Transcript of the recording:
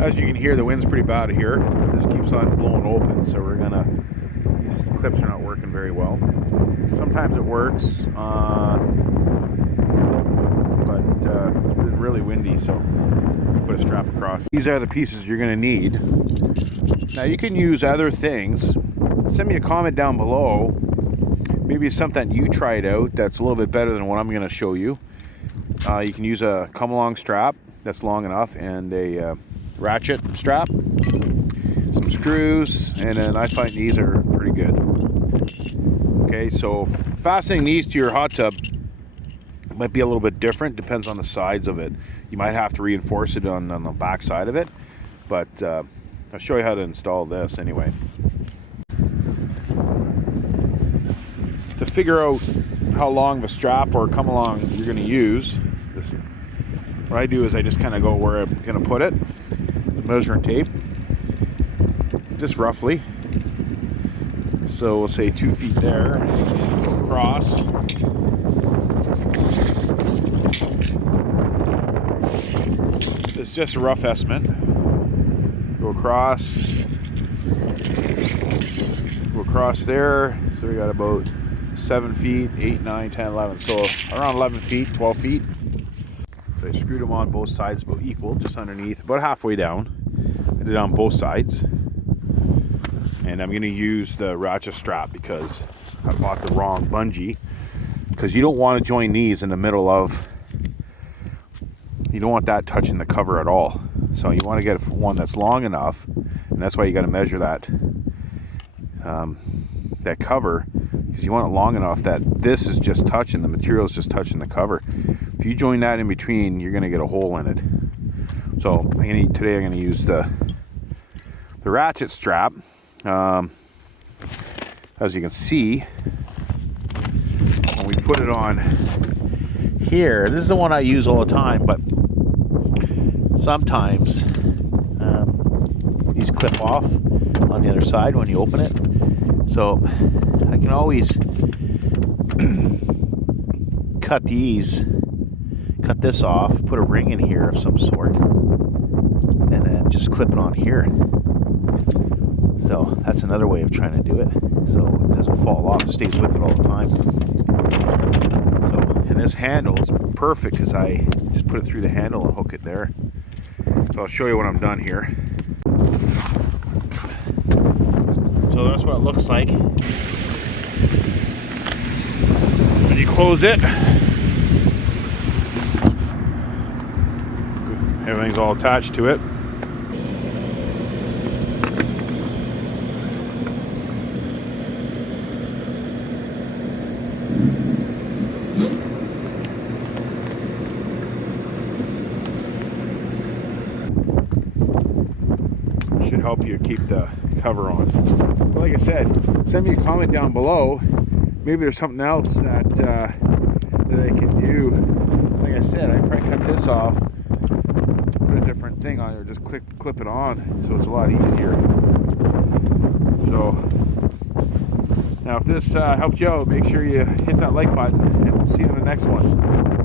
As you can hear, the wind's pretty bad here. This keeps on blowing open, so these clips are not working very well. Sometimes it works, but it's been really windy, so put a strap across. These are the pieces you're going to need. Now you can use other things. Send me a comment down below. Maybe it's something you tried out that's a little bit better than what I'm going to show you. You can use a come-along strap that's long enough and a ratchet strap, some screws, and then I find these are pretty good. Okay, so fastening these to your hot tub might be a little bit different, depends on the sides of it. You might have to reinforce it on the back side of it, but I'll show you how to install this anyway. To figure out how long of a strap or come along you're going to use, what I do is I just kind of go where I'm going to put it, the measuring tape, just roughly. So we'll say 2 feet there, go across. It's just a rough estimate. Go across there. So we got about 7 feet, 8, 9, 10, 11. So around 11 feet, 12 feet. So I screwed them on both sides about equal, just underneath, about halfway down. I did it on both sides. And I'm going to use the ratchet strap because I bought the wrong bungee. Because you don't want to join these in the middle of, you don't want that touching the cover at all. So you want to get one that's long enough, and that's why you got to measure that that cover, because you want it long enough that this is just touching, the material is just touching the cover. If you join that in between, you're going to get a hole in it. So today I'm going to use the ratchet strap. As you can see, when we put it on here, this is the one I use all the time, but sometimes these clip off on the other side when you open it. So I can always cut this off, put a ring in here of some sort, and then just clip it on here. So that's another way of trying to do it, so it doesn't fall off, it stays with it all the time. So, and this handle is perfect because I just put it through the handle and hook it there. So I'll show you when I'm done here. So that's what it looks like when you close it. Everything's all attached to it. Should help you keep the cover on. But like I said, send me a comment down below. Maybe there's something else that I can do. Like I said, I probably cut this off, put a different thing on it, or just clip it on, so it's a lot easier. So now, if this helped you out, make sure you hit that like button, and we'll see you in the next one.